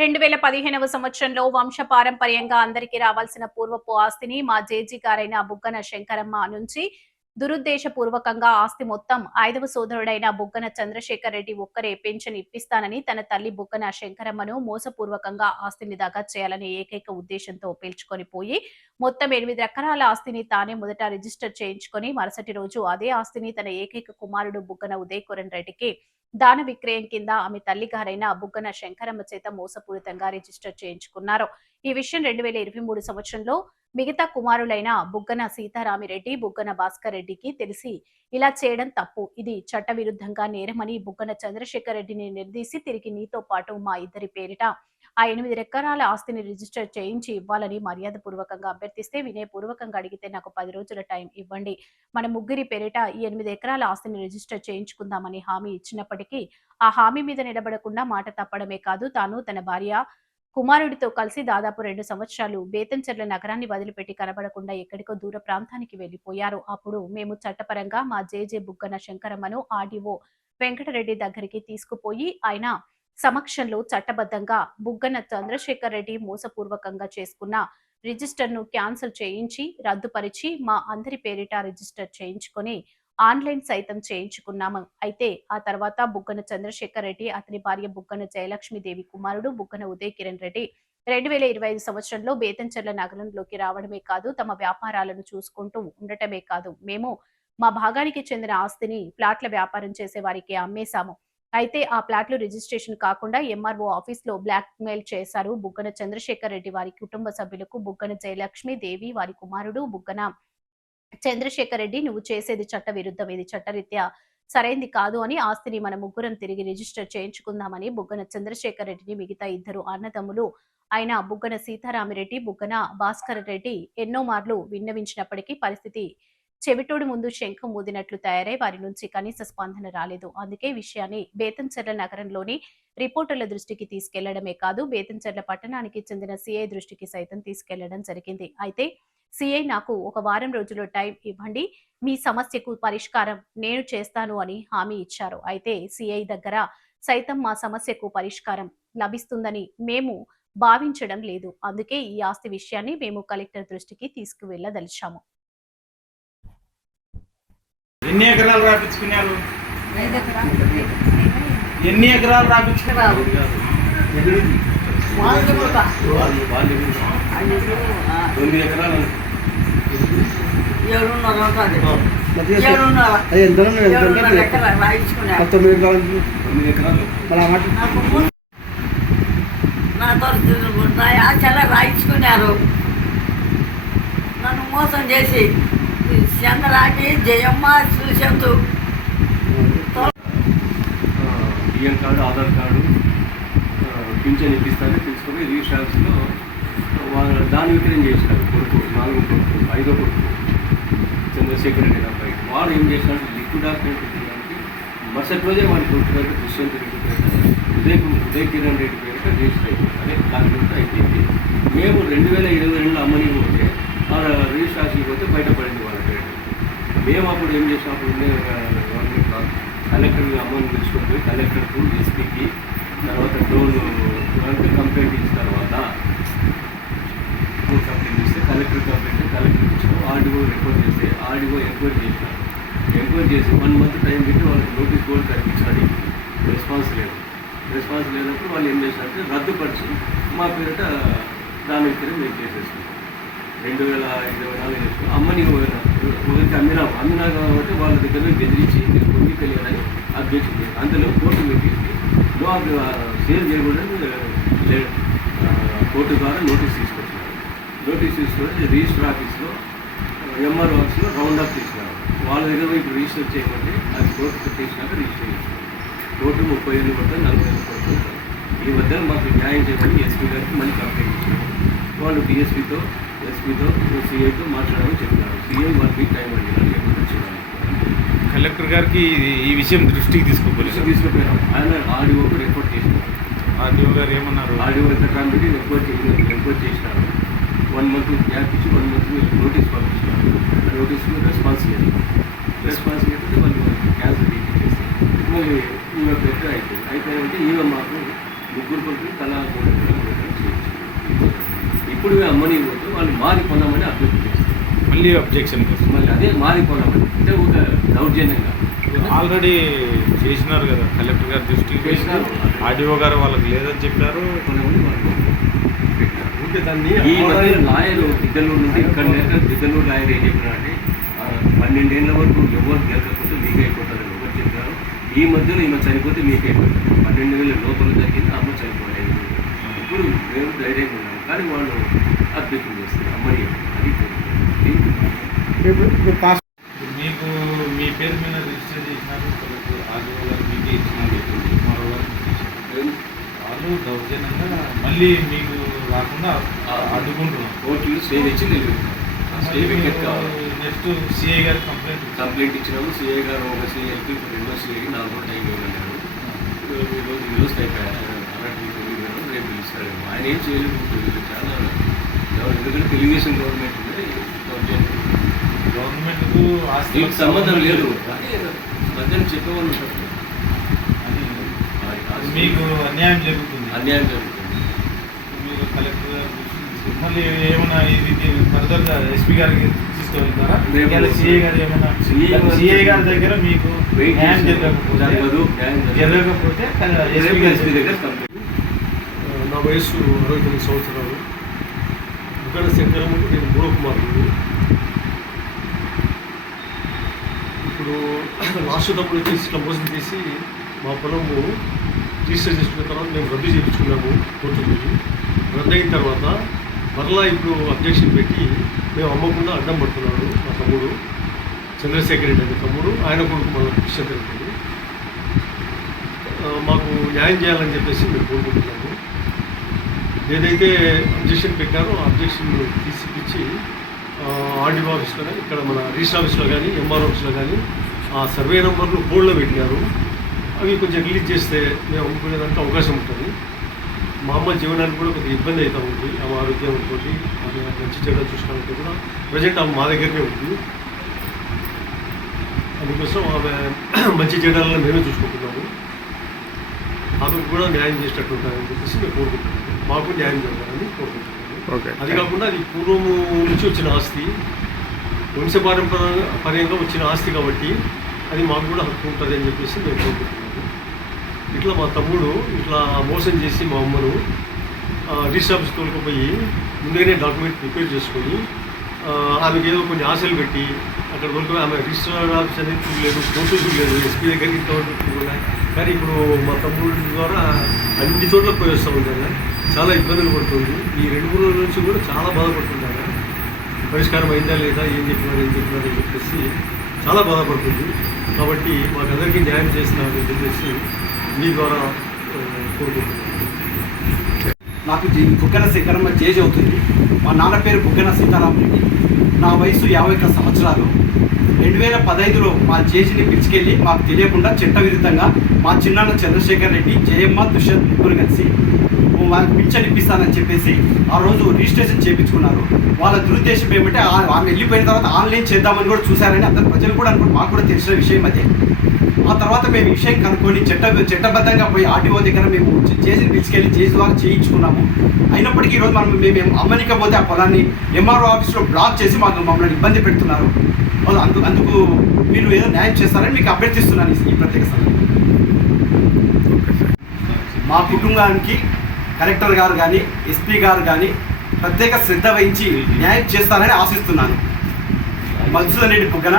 2015వ సంవత్సరంలో వంశపారంపర్యంగా అందరికీ రావాల్సిన పూర్వపు ఆస్తిని మా జేజీ గారైన బుగ్గన శంకరమ్మ నుంచి దురుద్దేశపూర్వకంగా ఆస్తి మొత్తం 5వ సోదరుడైన బుగ్గన చంద్రశేఖర్ రెడ్డి ఒక్కరే పెన్షన్ ఇప్పిస్తానని తన తల్లి బుగ్గన శంకరమ్మను మోసపూర్వకంగా ఆస్తిని దగా చేయాలనే ఏకైక ఉద్దేశంతో పీల్చుకొని పోయి మొత్తం 8 ఎకరాల ఆస్తిని తానే మొదట రిజిస్టర్ చేయించుకొని మరుసటి రోజు అదే ఆస్తిని తన ఏకైక కుమారుడు బుగ్గన ఉదయకురణ్ రెడ్డికి దాన విక్రయం కింద ఆమె తల్లిగారైన బుగ్గన శంకరమ్మ చేత మోసపూరితంగా రిజిస్టర్ చేయించుకున్నారు. ఈ విషయం 2023 సంవత్సరంలో మిగతా కుమారులైన బుగ్గన సీతారామిరెడ్డి, బుగ్గన భాస్కర్ రెడ్డికి తెలిసి ఇలా చేయడం తప్పు, ఇది చట్టవిరుద్ధంగా నేరమని బుగ్గన చంద్రశేఖర్ రెడ్డిని నిలదీసి తిరిగి నీతో పాటు మా ఇద్దరి పేరిట ఆ 8 ఎకరాల ఆస్తిని రిజిస్టర్ చేయించి ఇవ్వాలని మర్యాదపూర్వకంగా అభ్యర్థిస్తే వినయపూర్వకంగా అడిగితే నాకు 10 రోజుల టైం ఇవ్వండి, మన ముగ్గురి పేరిట ఈ 8 ఎకరాల ఆస్తిని రిజిస్టర్ చేయించుకుందామని హామీ ఇచ్చినప్పటికీ ఆ హామీ మీద నిలబడకుండా మాట తప్పడమే కాదు తాను తన భార్య కుమారుడితో కలిసి దాదాపు 2 సంవత్సరాలు బేతంచెర్ల నగరాన్ని వదిలిపెట్టి కనబడకుండా ఎక్కడికో దూర ప్రాంతానికి వెళ్లిపోయారు. అప్పుడు మేము చట్టపరంగా మా జేజే బుగ్గన శంకరమ్మను ఆర్డీఓ వెంకటరెడ్డి దగ్గరికి తీసుకుపోయి ఆయన సమక్షంలో చట్టబద్ధంగా బుగ్గన చంద్రశేఖర్ రెడ్డి మోసపూర్వకంగా చేసుకున్న రిజిస్టర్ ను క్యాన్సిల్ చేయించి రద్దుపరిచి మా అందరి పేరిట రిజిస్టర్ చేయించుకొని ఆన్లైన్ సైతం చేయించుకున్నాము. అయితే ఆ తర్వాత బుగ్గన చంద్రశేఖర్ రెడ్డి అతని భార్య బుగ్గన జయలక్ష్మీదేవి కుమారుడు బుగ్గన ఉదయ్ కిరణ్ రెడ్డి 2025 సంవత్సరంలో బేతంచెర్ల నగరంలోకి రావడమే కాదు తమ వ్యాపారాలను చూసుకుంటూ ఉండటమే కాదు మేము మా భాగానికి చెందిన ఆస్తిని ఫ్లాట్ల వ్యాపారం చేసే వారికి అమ్మేశాము. అయితే ఆ ప్లాట్లు రిజిస్ట్రేషన్ కాకుండా ఎంఆర్ఓ ఆఫీస్ లో బ్లాక్ మెయిల్ చేశారు. బుగ్గన చంద్రశేఖర్ రెడ్డి వారి కుటుంబ సభ్యులకు బుగ్గన జయలక్ష్మి దేవి వారి కుమారుడు బుగ్గన చంద్రశేఖర్ రెడ్డి నువ్వు చేసేది చట్ట విరుద్ధం, ఇది చట్టరీత్యా సరైంది కాదు అని ఆస్తిని మన ముగ్గురం తిరిగి రిజిస్టర్ చేయించుకుందామని బుగ్గన చంద్రశేఖర్ రెడ్డిని మిగతా ఇద్దరు అన్నదమ్ములు ఆయన బుగ్గన సీతారామిరెడ్డి బుగ్గన భాస్కర్ రెడ్డి ఎన్నో మార్లు విన్నవించినప్పటికీ పరిస్థితి చెవిటోడు ముందు శంఖం ఊదినట్లు తయారై వారి నుంచి కనీస స్పందన రాలేదు. అందుకే విషయాన్ని బేతంచెర్ల నగరంలోని రిపోర్టర్ల దృష్టికి తీసుకెళ్లడమే కాదు బేతంచెర్ల పట్టణానికి చెందిన సిఐ దృష్టికి సైతం తీసుకెళ్లడం జరిగింది. అయితే సిఐ నాకు ఒక వారం రోజుల టైం ఇవ్వండి, మీ సమస్యకు పరిష్కారం నేను చేస్తాను అని హామీ ఇచ్చారు. అయితే సిఐ దగ్గర సైతం మా సమస్యకు పరిష్కారం లభిస్తుందని మేము భావించడం లేదు. అందుకే ఈ ఆస్తి విషయాన్ని మేము కలెక్టర్ దృష్టికి తీసుకువెళ్లదలిచాము. ఎన్ని ఎకరాలు రాపించుకున్నారు? ఎన్ని ఎకరాలు రాపించుకున్నారు? రాయించుకున్నారు నన్ను మోసం చేసి చంద్రాకి జయమ్మ చూసేందు బియ్యం కార్డు ఆధార్ కార్డు పింఛన్ ఇప్పిస్తాను తీసుకొని రిజిస్టర్ ఆఫీస్లో వాళ్ళు దాని విక్రయం చేసినారు. కొడుకు 4వ కొడుకు 5వ కొడుకు చంద్రశేఖర్ రెడ్డి అబ్బాయి వాడు ఏం చేసినాడు లిక్విడ్ డాక్యుమెంట్ పెట్టడానికి మరుసటి రోజే వాడి కొడుకు దగ్గర దుష్యంత్ రెడ్డి ఉదయ్ కిరణ్ రెడ్డి పేరిట రిజిస్టర్ అయిపోయింది. అదే డాక్యుమెంట్ అయిపోయింది. మేము 2022లో అమ్మని పోతే రిజిస్టర్ ఆఫీస్కి పోతే బయటపడింది వాళ్ళ పేరు. మేము అప్పుడు ఏం చేసాం, అప్పుడు ఉండే గవర్నమెంట్ కలెక్టర్ అమ్మని పిలుచుకొని పోయి కలెక్టర్కు ఎస్పీకి తర్వాత డ్రోన్ కంప్లైంట్ ఇచ్చిన తర్వాత కంప్లైంట్ ఇస్తే కలెక్టర్ ఇచ్చాము. ఆర్డీఓ రిపోర్ట్ చేస్తే ఆర్డీఓ ఎంక్వైరీ చేసినారు. ఎంక్వైరీ చేసి 1 మంత్ టైం పెట్టి వాళ్ళకి నోటీస్ బోర్డు కనిపించాడు. రెస్పాన్స్ లేనప్పుడు వాళ్ళు ఏం చేశారంటే రద్దుపరిచి మా పేరిట దాని విక్రయం మేము చేసేసుకున్నాం. 2024 అమ్మని ఒకరికి అమ్మినా కాబట్టి వాళ్ళ దగ్గర బెదిరించి కొన్ని తెలియాలని అభ్యర్థించింది. అందులో కోర్టు పెట్టేసి సేల్ చేయకూడదని కోర్టు ద్వారా నోటీస్ తీసుకొచ్చి రిజిస్టర్ ఆఫీస్లో ఎంఆర్ఓ ఆఫీస్లో రౌండ్ అప్ చేసినారు. వాళ్ళ దగ్గర ఇప్పుడు రిజిస్టర్ చేయమంటే అది కోర్టు పెట్టేసినాక రిజిస్టర్ చేసినారు. కోర్టు 30 ఏళ్ళు పడుతుంది, 40 ఏళ్ళు పడుతుంది. ఈ మధ్య మాకు న్యాయం చేయమని ఎస్పీ గారికి మళ్ళీ కంప్లైంట్ ఇచ్చారు. వాళ్ళు డిఎస్పీతో ఎస్పీతో సిఐతో మాట్లాడాలని చెప్పినారు. సిఐ 1 వీక్ టైం అడిగినారు ఎప్పుడు చూడాలి. కలెక్టర్ గారికి ఈ విషయం దృష్టికి తీసుకుపోయినాం. ఆయన ఆర్డీఓకు రిపోర్ట్ చేసినారు. ఆర్డీఓ గారు ఏమన్నారు? ఆర్డీఓ ఎక్కడ పెట్టి రిపోర్ట్ చేసినారు. 1 మంత్ గ్యాప్ ఇచ్చి 1 మంత్ నోటీస్ పంపించినారు. నోటీస్ రెస్పాన్స్ లేదు. వాళ్ళు క్యాన్సిల్ చేసి మళ్ళీ ఈమె పెద్ద అయిపోయింది. అయిపోయిందంటే ఈమె మాకు ముగ్గురు కొడుకులు తలా 3 ఎకరాలు చేయొచ్చు. ఇప్పుడు మేము అమ్మని పోతే వాళ్ళు మారి పొందామని అభ్యర్థి చేస్తారు. మళ్ళీ అబ్జెక్షన్ మళ్ళీ అదే మారి పొందామని అంటే ఒక దౌర్జన్యంగా ఆల్రెడీ చేసినారు కదా, కలెక్టర్ గారు దృష్టికి చేసినారు. ఆర్డీఓ గారు వాళ్ళకి లేదని చెప్పారు. కొంతమంది వాళ్ళు పెట్టారు. ఉంటే దాన్ని ఈ మధ్య లాయర్ గిద్దలూరు నుండి ఇక్కడ లేక గిద్దలూరు లాయర్ ఏం చెప్పినారంటే 12 ఏళ్ళ వరకు ఎవరు గెలకపోతే మీకు అయిపోతారని ఎవరు చెప్పారు. ఈ మధ్యలో ఈమె చనిపోతే మీకు అయిపోతుంది. 12 ఏళ్ళ లోపల జరిగింది, అమ్మ చనిపోలేదు. ఇప్పుడు మేము ధైర్యంగా ఉన్నాము, కానీ వాళ్ళు అభ్యర్థం చేస్తారు అమ్మని. అది మీకు మీ పేరు మీద రిజిస్టర్ చేసినారు, కలెక్టర్ ఆర్డీఓ గారు మీకే ఇచ్చినారు, మరో గారు ఇచ్చినారు. వాళ్ళు దౌర్జన్యంగా మళ్ళీ మీకు రాకుండా అడ్డుకుంటున్నారు. కోర్టులు స్టే తెచ్చి లేదు స్టే వికెట్ కావాలి. నెక్స్ట్ సిఐ గారికి కంప్లైంట్ ఇచ్చినాము. సిఐ గారు ఒక సిఐకి రెండో సిఐకి 4 రోజులు టైం ఇవ్వమన్నారు. ఈరోజు అయిపోయారు. రేపు పిలుస్తారు. ఆయన ఏం చేయలేదు. చాలా ఎందుకంటే తెలుగుదేశం గవర్నమెంట్ ఉంది. గవర్నమెంట్కు దీనికి సంబంధం లేదు, కానీ మధ్యాహ్నం చెప్పేవాళ్ళు ఉంటారు. మీకు అన్యాయం జరుగుతుంది. అన్యాయం జరుగుతుంది. మీరు కలెక్టర్ గారు దృష్టికి తీసుకొని మళ్ళీ ఏమైనా ఇది ఫర్దర్గా ఎస్పీ గారికి తీసుకెళ్తారా? సిఐ గారు ఏమైనా సిఐ గారి దగ్గర మీకు న్యాయం జరగకపోతే ఎస్పీ దగ్గర కంప్లైంట్. నా వయసు 69 సంవత్సరాలు. బుగ్గన శంకరమ్మ, నేను 3వ కుమారుడు. ఇప్పుడు లాస్ట్ తప్పుడు వచ్చేసి ఇట్లా మోసం చేసి మా పొలము రిజిస్టర్ చేసుకున్న తర్వాత మేము రద్దు చేయించుకున్నాము కోర్టుకి. రద్దు అయిన తర్వాత మరలా ఇప్పుడు అబ్జెక్షన్ పెట్టి మేము అమ్మకుండా అడ్డం పడుతున్నాడు మా తమ్ముడు చంద్రశేఖర్ రెడ్డి అనే తమ్ముడు. ఆయన కొడుకు మన కృష్ణ తిరుగుతుంది. మాకు న్యాయం చేయాలని చెప్పేసి మేము కోరుకుంటున్నాము. ఏదైతే అబ్జెక్షన్ పెట్టారో ఆ అబ్జెక్షన్ తీసిపిచ్చి ఆర్డీఓ ఆఫీస్లో కానీ, ఇక్కడ మన రిజిస్టర్ ఆఫీస్లో కానీ, ఎంఆర్ ఆఫీస్లో కానీ ఆ సర్వే నెంబర్లు బోర్డులో పెట్టినారు. అవి కొంచెం రిలీజ్ చేస్తే మేము అమ్ముకునేదానికి అవకాశం ఉంటుంది. మా అమ్మ జీవనానికి కూడా కొద్దిగా ఇబ్బంది అవుతూ ఉంది. ఆమె ఆరోగ్యం ఉంటుంది, ఆమె మంచి చెడ్డ చూసుకోవాలంటే కూడా ప్రజెంట్ ఆమె మా దగ్గరనే ఉంది. అందుకోసం ఆమె మంచి చెడ్డలను మేమే చూసుకుంటున్నాము. ఆమెకు కూడా న్యాయం చేసేటట్టు ఉంటాయని చెప్పేసి మేము కోరుకుంటున్నాము. మాకు న్యాయం జరగాలని కోరుకుంటున్నాము. అది కాకుండా అది పూర్వము నుంచి వచ్చిన ఆస్తి, వంశపారంపర్యంగా వచ్చిన ఆస్తి కాబట్టి అది మాకు కూడా హక్కు ఉంటుంది అని చెప్పేసి మేము కోరుకుంటున్నాము. ఇట్లా మా తమ్ముడు ఇట్లా మోసం చేసి మా అమ్మను రిజిస్టర్ ఆఫీస్ తోలుకుపోయి ముందుగానే డాక్యుమెంట్ ప్రిపేర్ చేసుకొని ఆమెకి ఏదో కొన్ని ఆశలు పెట్టి అక్కడ తోలుకుపోయి ఆమె రిజిస్టర్ ఆఫీస్ అనేది చూడలేదు, కోర్టు చూడలేదు, ఎస్పీ దగ్గరికి ఇంతవరకు కూడా. కానీ ఇప్పుడు మా తమ్ముడి ద్వారా అన్ని చోట్ల పోయి వస్తూ ఉంటారు. చాలా ఇబ్బందులు పడుతుంది. ఈ 2-3 రోజుల నుంచి కూడా చాలా బాధపడుతున్నారు. పరిష్కారం అయిందా లేదా, ఏం చెప్పినారు అని చెప్పేసి చాలా బాధపడుతుంది. కాబట్టి మాకందరికీ న్యాయం చేస్తున్నారని చెప్పేసి మీ ద్వారా కోరుకుంటున్నాను. నాకు బుగ్గన శంకరమ్మ జేజ్ అవుతుంది. మా నాన్న పేరు బుగ్గన సీతారామరెడ్డి. నా వయసు 51 సంవత్సరాలు. 2015లో మా జేజీని పిలిచికెళ్ళి మాకు తెలియకుండా చట్టవిరుద్ధంగా మా చిన్నాన్న చంద్రశేఖర్ రెడ్డి, జయమ్మ, దుష్యంత్ ముగ్గురు కలిసి వాళ్ళకి పింఛన్ ఇప్పిస్తానని చెప్పేసి ఆ రోజు రిజిస్ట్రేషన్ చేయించుకున్నారు. వాళ్ళ దురుద్దేశం ఏమంటే ఆమె వెళ్ళిపోయిన తర్వాత ఆన్లైన్ చేద్దామని కూడా చూశారని అందరు ప్రజలు కూడా అనుకుంటే మాకు కూడా తెలిసిన విషయం అదే. ఆ తర్వాత మేము ఈ విషయం కనుక్కొని చట్టబద్ధంగా పోయి ఆర్టీఓ దగ్గర మేము చేసి తీసుకెళ్ళి చేసి ద్వారా చేయించుకున్నాము. అయినప్పటికీ ఈరోజు మేము అమ్మనికపోతే ఆ పొలాన్ని ఎంఆర్ఓ ఆఫీస్లో బ్లాక్ చేసి మమ్మల్ని ఇబ్బంది పెడుతున్నారు. అందుకు మీరు ఏదో న్యాయం చేస్తారని మీకు అభ్యర్థిస్తున్నాను ఈ ప్రత్యేక సమయం. మా కుటుంబానికి కలెక్టర్ గారు కానీ, ఎస్పీ గారు కానీ ప్రత్యేక శ్రద్ధ వహించి న్యాయం చేస్తారని ఆశిస్తున్నాను. మధుసూదన్ రెడ్డి బుగ్గన.